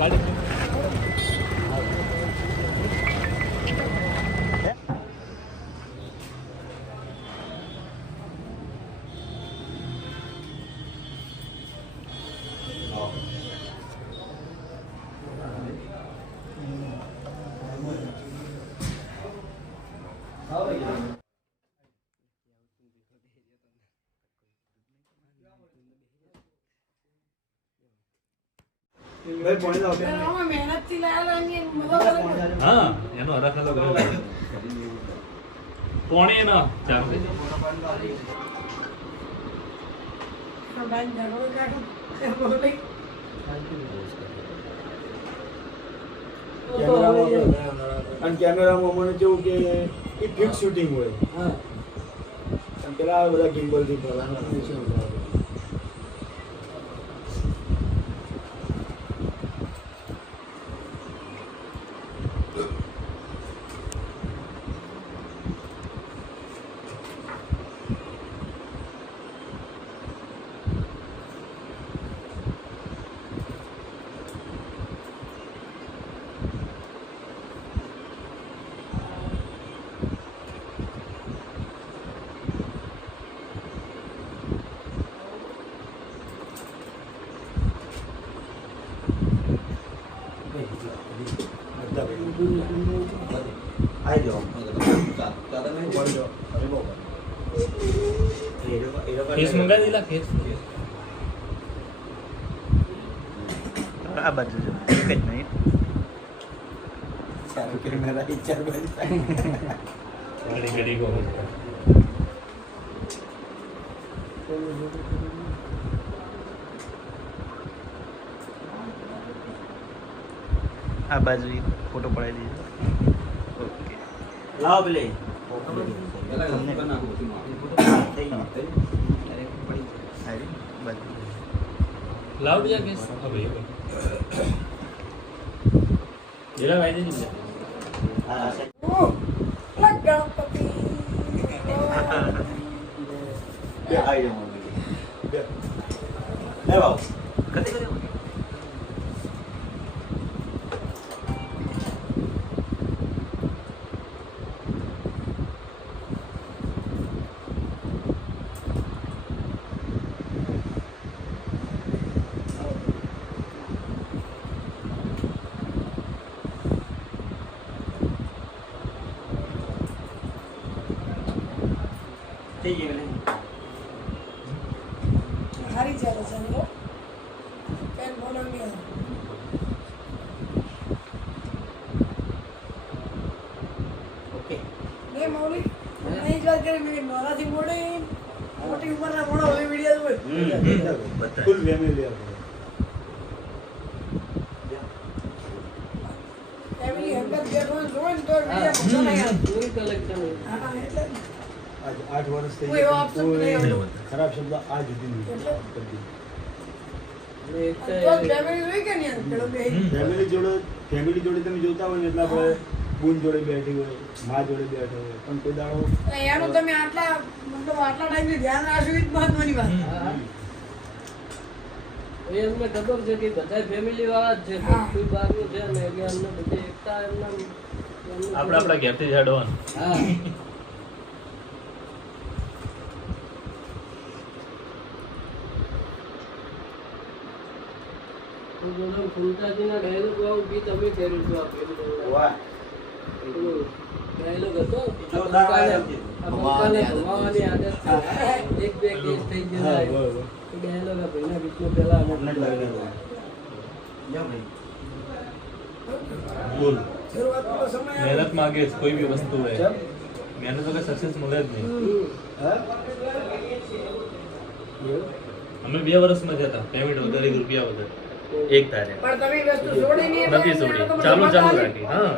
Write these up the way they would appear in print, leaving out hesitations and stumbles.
હા એનો હરાખેલો કોણે એનો ચાર અને કેમેરામાં મને કેવું કે એ ફિક્સ શૂટિંગ હોય અને પેલા બધા ગિમ્બલ થી કરવાના કેસ મંગાવી દીલા કેસ આ બાજુ જો એક જ મિનિટ ચાલુ કેમેરા ઈ ચાર બાજુ ઘડી ઘડી ગો આ બાજુ ફોટો પડાવી દીધો ઓકે લાવ પેલે લાવ બીજા કેસ હા ભાઈ જેલા ભાઈ દે દીધા હારી ચાલે છે ને પેન બોલવાની ઓકે ને મૌલી નહીં જ વાત કરી મેં નોરાથી મોડે મોટી ઉંમરના મોડો હોય વિડિયો હોય બતા ફૂલ ફેમિલી ફેમિલી હંગત બેઠો જોઈ ને તો વિડિયો પસંદ આવ્યા પૂરી કલેક્શન હા એટલે આજ 8 વર્ષ થઈ કોઈ એવો option નહીં આવ્યો. ખરાબ શબ્દ આજ સુધી નહીં તો ફેમિલી હોય કે નહીં પેલો બે ફેમિલી જોડે તમે જોતા હોય ને એટલે આપણે બૂન જોડે બેઠી હોય મા જોડે બેઠો હોય પણ કોઈ દાડો એનું તમે આટલા મતલબ આટલા ટાઈમ ધ્યાન રાખશો એ જ મહત્વની વાત એમને ખબર છે કે બધા ફેમિલી વાળા જ છે કોઈ બહારનું છે ને એટલે એમને બધી એકતા એમના આપણા ઘેરથી જ હેડવાનું હા ફૂલતાજીના ડાયલોગ વાળું ગીત અમે કર્યું હતું આ પેલું વાહ ડાયલોગ હતો જોરદાર dialogue છે. ભગવાનને ભગવાનની આદત છે એક બે કેસ થઈ ગયા ડાયલોગ આ ભાઈના ગીતનો પહેલા અમને જ લાગેલો. બોલ શરૂઆતનો સમય મહેનત માંગે છે કોઈ બી વસ્તુ હોય મહેનત વગર સક્સેસ મળે જ નહીં હા અમે 2 વર્ષમાં જતા પેમેન્ટ વગર 1 રૂપિયા વગર એક તારે પણ તમે એ વસ્તુ છોડી નહીં નથી છોડી ચાલુ રાખી હા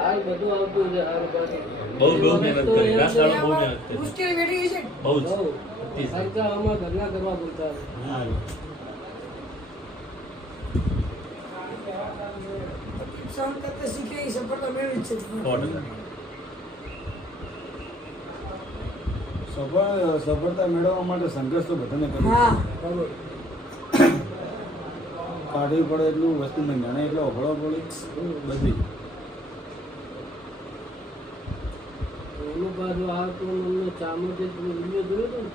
હાલ બધું આવતું છે હાલ બાકી બહુ મહેનત કરી રાત દાડો બહુ મહેનત કરી મુશ્કેલ વેઠી છે બહુ જ બહુ ખર્ચા આમાં ઘરના કરવા પડતા હા સહન કરતા શીખે એ સફળતા મેળવી જ છે 100%. સફળતા મેળવવા માટે સંઘર્ષ તો બધાને કરવો હા પડે. બરોબર કાઢવી પડે એટલું વસ્તુ નહીં જાણે એટલે ઓઘળો પડી બધી એનું પાછું આ તો મને ચાનો જે તમે વિડીયો જોયો હતો ને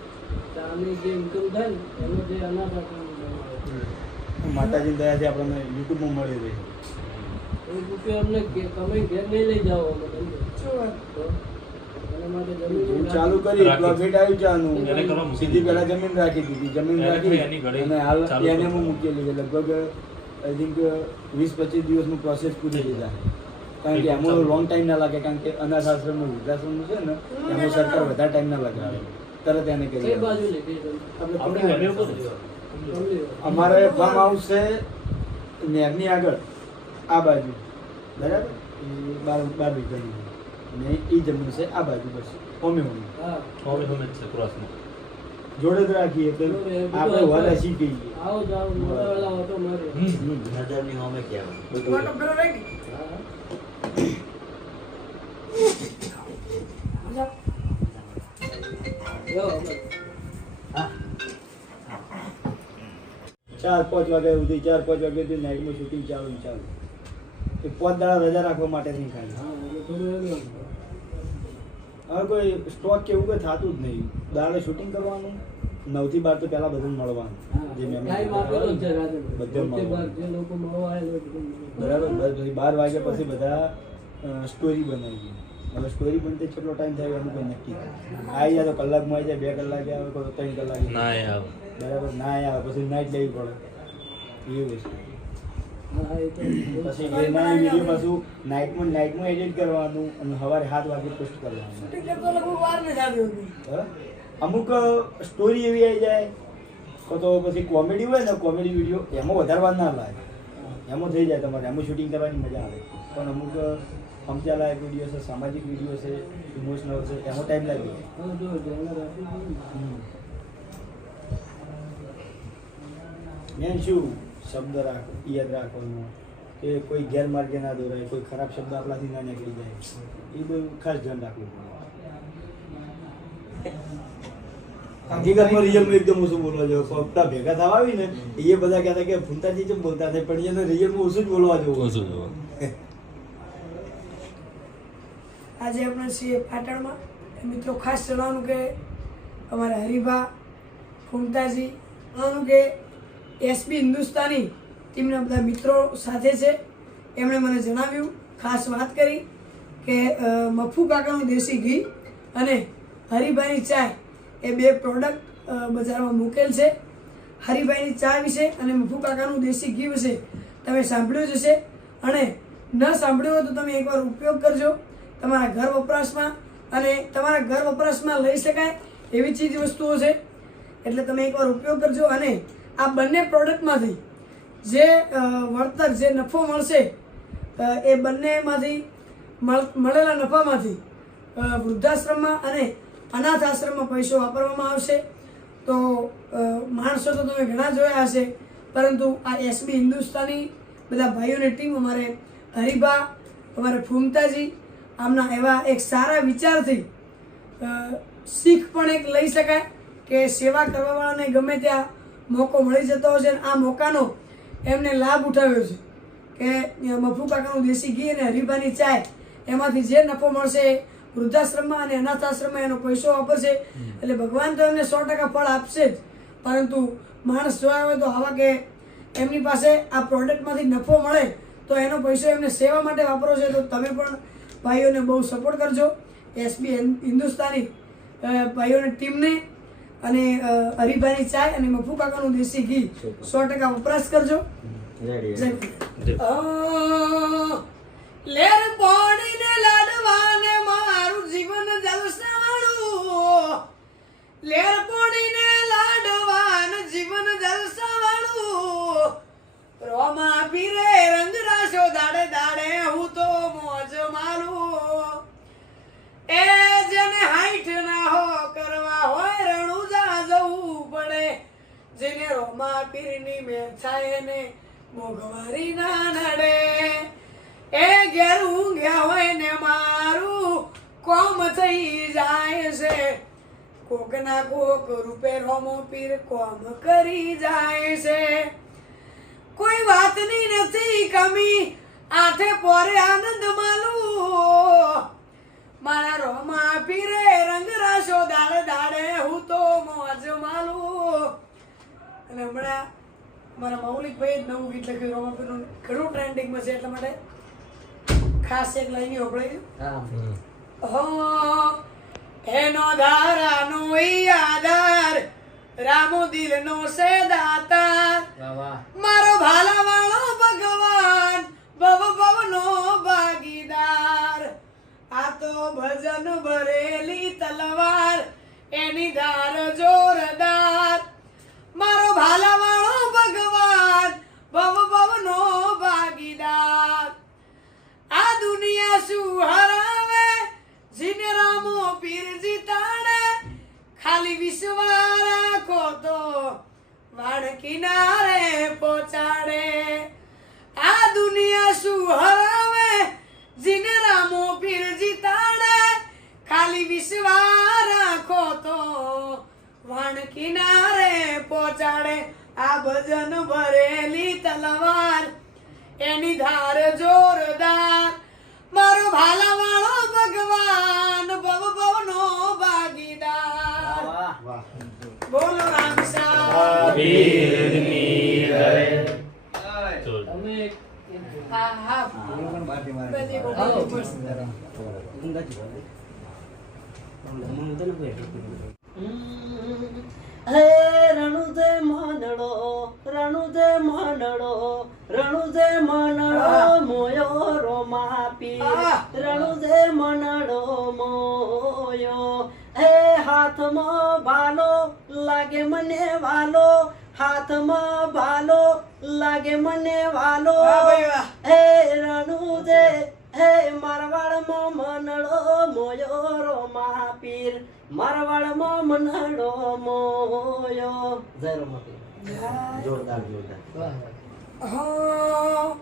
ચાની જે ઇન્કમ થાય ને એનો જે અનાથ આશ્રમ માતાજી દયાથી આપણને યુટ્યુબમાં મળી રહી એક રૂપિયા અમને તમે ઘેર નહીં લઈ જાઓ અમે તમને શું વાત? તો એના માટે જમીન હું ચાલુ કરી રાખી. પ્રોફિટ આવ્યું ચાનું એને કરવા મૂકી સીધી પહેલા જમીન રાખી દીધી જમીન એને રાખી એની ઘડી અને હાલ ચાલુ એને કરી. હું મૂકેલી છે લગભગ આઈ થિંક 20-25 દિવસનું પ્રોસેસ પૂરી થઈ જાય કારણ કે એમાં લોંગ ટાઈમ ના લાગે કારણ કે અનાથ આશ્રમનું વૃદ્ધાશ્રમનું છે ને એમાં સરકાર વધારે ટાઈમ ના લગાવે તરત એને કરી કઈ આપે. બાજુ લીધી તમે? આપણે આપણે ખબર ગમે ઉપર નથી. કમલી. અમારે ફાર્મ હાઉસ છે નહેરની આગળ આ બાજુ બરાબર એ 12 વીઘાની અને એ જમીન છે આ બાજુ બસ હોમે હોમે હા હવે અમે જ છે ક્રોસમાં જોડે જ રાખીએ તો આપણે વાલા શીખી ગઈએ આવો જાઓ મોટા વેલા ઓટો મારી નજરની હોમે કહેવાય વાટો ફેરો right? હા જાઓ. જો અમે 4-5 વાગ્યા સુધી 4-5 વાગ્યા સુધી નાઇટમાં શૂટિંગ ચાલુ ને ચાલુ એ 5 દાડા રજા રાખવા માટે નહીં ખાલી હા એટલે થોડું એમ હવે કોઈ સ્ટોક કે એવું કંઈ થતું જ નહીં દાડે શૂટિંગ કરવાનું 9 થી 12 તો પહેલા બધું મળવાનું જે મેં ટાઈમ આપેલો જ છે રાતે બધે મળવાનું. જે લોકો મળવા આવેલો બરાબર પછી 12 વાગ્યા પછી બધા સ્ટોરી બનાવી હવે સ્ટોરી બનતે કેટલો ટાઈમ થાય એનું કોઈ નક્કી આવી જાય તો કલાકમાં આવી જાય 2 કલાકે આવે કોઈ 3 કલાકે ના આવે બરાબર ના આવે પછી નાઇટ લેવી પડે એવી વસ્તુ હા એ તો પછી એના વિડીયો પાછું નાઇટમાં એડિટ કરવાનું અને સવારે 7 વાગે પોસ્ટ કરવાનું શૂટિંગ કરતો લગભગ વાર નથી આવ્યો હતી. બરાબર? અમુક સ્ટોરી એવી આવી જાય તો પછી કોમેડી હોય ને કોમેડી વિડીયો એમાં વધારે વાર ના લાગે એમાં થઈ જાય તમારે એમાં શૂટિંગ કરવાની મજા આવે પણ અમુક સમજાલાયક વિડીયો છે સામાજિક વિડીયો છે ઇમોશનલ છે એમાં ટાઈમ લાગી જાય હા જો ધ્યાન રાખી મેન શું શબ્દ યાદ રાખવાનો કે કોઈ ગેરમાર્ગે ના દોરાય કોઈ ખરાબ શબ્દ આપણાથી ના નીકળી જાય એ બધું ખાસ ધ્યાન રાખવું પડે હકીકતમાં રિયલમાં એકદમ ઓછું બોલવા જેવું ફક્ત ભેગા થવા આવી ને એ બધા કહેતા કે ફૂંતાજી જેમ બોલતા થાય પણ એને રિયલમાં ઓછું જ બોલવા જેવું ઓછું જોવા આજે આપણે છીએ પાટણમાં મિત્રો ખાસ જણાવવાનું કે અમારા હરિભા ફૂમતાજી જણાવવાનું કે એસબી હિન્દુસ્તાની ટીમના બધા મિત્રો સાથે છે એમણે મને જણાવ્યું ખાસ વાત કરી કે મફુ કાકાનું દેશી ઘી અને હરિભાઈની ચાય એ 2 પ્રોડક્ટ બજારમાં મૂકેલ છે હરિભાઈની ચા વિશે અને મફુ કાકાનું દેશી ઘી વિશે તમે સાંભળ્યું જ હશે અને ન સાંભળ્યું હોય તો તમે એકવાર ઉપયોગ કરજો તમારા ઘર વપરાશમાં અને તમારા ઘર વપરાશમાં લઈ શકાય એવી ચીજ વસ્તુઓ છે એટલે તમે એકવાર ઉપયોગ કરજો અને આ બંને પ્રોડક્ટમાંથી જે વળતર જે નફો મળશે એ બંનેમાંથી મળેલા નફામાંથી વૃદ્ધાશ્રમમાં અને અનાથ આશ્રમમાં પૈસો વાપરવામાં આવશે તો માણસો તો તમે ઘણા જોયા હશે પરંતુ આ એસબી હિન્દુસ્તાની બધા ભાઈઓની ટીમ અમારે હરિભા અમારે ફૂમતાજી આમના એવા એક સારા વિચારથી શીખ પણ એક લઈ શકાય કે સેવા કરવાવાળાને ગમે ત્યાં મોકો મળી જતો હોય છે અને આ મોકાનો એમને લાભ ઉઠાવ્યો છે કે મફુ કાકાનું દેશી ઘી અને હરિભાની ચાય એમાંથી જે નફો મળશે વૃદ્ધાશ્રમમાં અને અનાથ આશ્રમમાં એનો પૈસો વાપરશે એટલે ભગવાન તો એમને 100% ફળ આપશે જ પરંતુ માણસ જોયા હોય તો આવા કે એમની પાસે આ પ્રોડક્ટમાંથી નફો મળે તો એનો પૈસો એમને સેવા માટે વાપરો છે તો તમે પણ ભાઈઓને બહુ સપોર્ટ કરજો એસબી હિન્દુસ્તાની ભાઈઓની ટીમને અને હરિભાઈની ચાય અને મફુ કાકાનું દેશી ઘી 100% વપરાશ કરજો લેર પાણીને લાડવાને મારું જીવન જલસાવાળું લેર પાણીને લાડવાન જીવન જલસાવાળું રોમા પીરે રંગ રાશો દાડે દાડે હું તો મોજ મારું એ જેને હાઈઠ ના હો કરવા હોય રણુજા જવું પડે જેને રોમા પીરની મેં થાય ને મોઘવારી ના નડે એ ઘેર ઊંઘ્યા હોય ને મારું કોમ થઈ જાય છે કોક ના કોક રૂપે રોમો પીર કોમ કરી જાય છે કોઈ આનંદની નથી કમી આઠે પોરે આનંદ માલું મારા રોમા પીરે રંગ રાશો દાડે દાડે હું તો મોજ માલું. અને હમણાં મારા મૌલિકભાઈ નવું ગીત લખ્યું રોમા પીરનું ઘણું ટ્રેન્ડિંગમાં છે એટલા માટે ખાસ એક લાઈન હોપડાઈ હો એનો ધારાનો ઈ આધાર રામો દિલનો સે દાતાર મારો ભાલા વાળો ભગવાન ભવ ભવનો ભાગીદાર આ તો ભજન ભરેલી તલવાર એની ધાર જોરદાર મારો ભાલા વાળો ભગવાન ભવ ભવનો ભાગીદાર આ દુનિયા શું હરાવે જીને રામો પીર જીતાડે ખાલી વિશ્વાસ રાખો તો વાડ કિનારે પહોંચાડે આ દુનિયા શું હરાવે જીને રામો પીર જીતાડે ખાલી વિશ્વાસ રાખો તો વાડ કિનારે પહોંચાડે આ ભજન ભરેલી તલવાર એની ધાર જોરદાર મારો ભાલા વાળો ભગવાન ભવ ભવનો ભાગીદાર બોલો રામ વીરની જય. તમે હા હા બધી બહુ હે રણુદે માંડળો રણુદે માંડળો રણુદે માંડળો મોયો રોમાપી રણુદે માંડળો મોયો હે હાથમાં ભાલો લાગે મને વાલો હાથમાં ભાલો લાગે મને વાલો હે રણુદે હે મારવાડમાં મનડો મોયો રોમાપીર મારવાડમાં મનડો મોયો જય રોમાપીર જોરદાર જોરદાર હો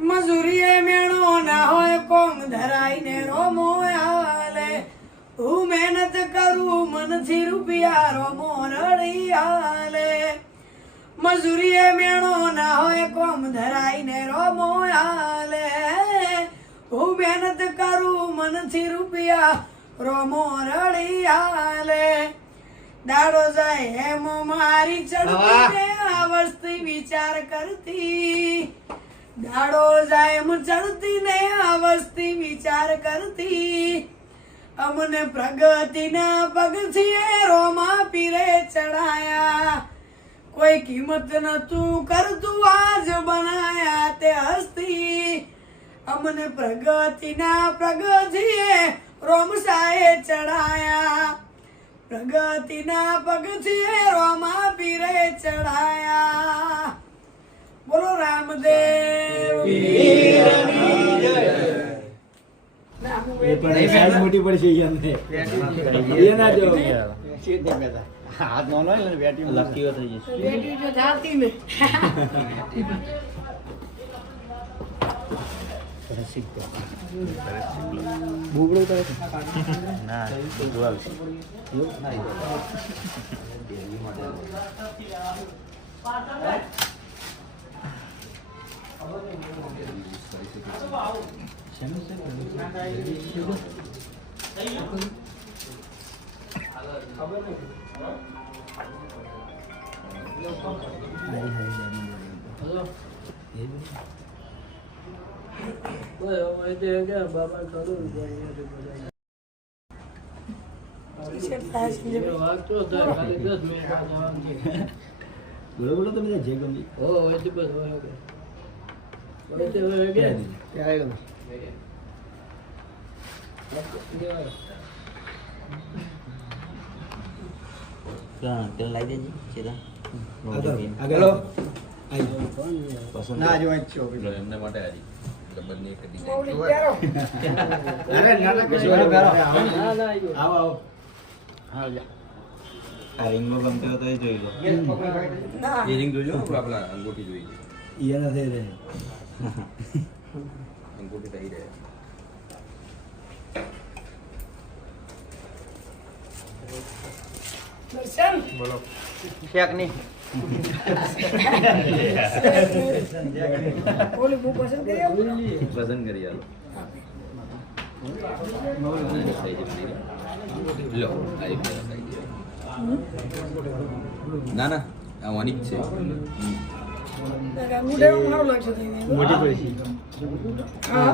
મજૂરીએ મેણો ના હોય કોમ ધરાઈને રોમો આલે હું મહેનત કરું મનથી રૂપિયા રોમો રડી આલે મજૂરીએ મેણો ના હોય કોમ ધરાઈને રોમો આલે હું મહેનત કરું મનથી રૂપિયા રોમો રડી આલે દાડો જાય હેમ મારી ચડતી ને અવસ્થી વિચાર કરતી દાડો જાય એમ ચડતી ને અવસ્થી વિચાર કરતી અમને પ્રગતિના પગથિયે રોમા પીરે ચડાયા કોઈ કિંમત નતું કરતું આજ બનાયા તે હસ્તી અમને પ્રગતિના પગથિયે રોમસાએ ચડાયા પ્રગતિના પગથિયે રોમા પીરે ચડાયા બોલો રામદેવ વીરની જય. એ પણ સાઈઝ મોટી પડશે એમને એ ના જો હાથ નો લો ને બેટી લકી થઈ જશે બેટી તો જાતી ને બુબડો કરે ના બુબડો આવશે બાબા કરું વાંચો ખાલી 10 મિનિટ જવાનું છે બોલો બોલો તમે જે ગમી ઓ હોય તો બસ હોય તે હોય ગયા ક્યારે ગમે તેલ લાવી દેજે સીધા આગળ પસંદ ના જો છો એમને માટે આવી ડબલની એક મૌલિક પહેરો. અરે ના ના કશું ના ના આવો આવો આ રિંગમાં ગમતો હોય તો એ જોઈ લો ના એ રિંગ જોજો આપણા અંગૂઠી જોઈ છે ઈ ના થઈ રહે અંગૂઠી થઈ રહે દર્શન શેક નહીં ઓલી બહુ પસંદ કરી આપો. પસંદ કરી આલો આની size એટલી. લો આ એક size. ના ના આ ઓનિક છે અંગૂઠો એવો મારો લાગશે થઈ જાય. મોટી પડી હા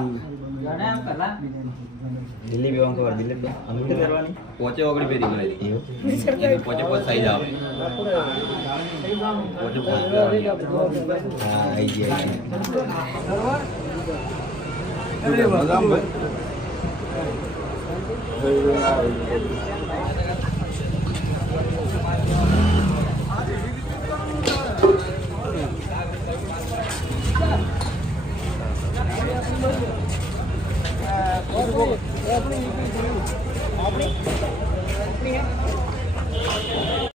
દિલ્હી બેવા ખબર દિલ્હી બે અંગૂઠે કરવાની પોચે ઓગળી પેરી બનાવી સરકાર પોચે પોચ સાઈઝ આવે પોચે પોચ હા આઈ ગયા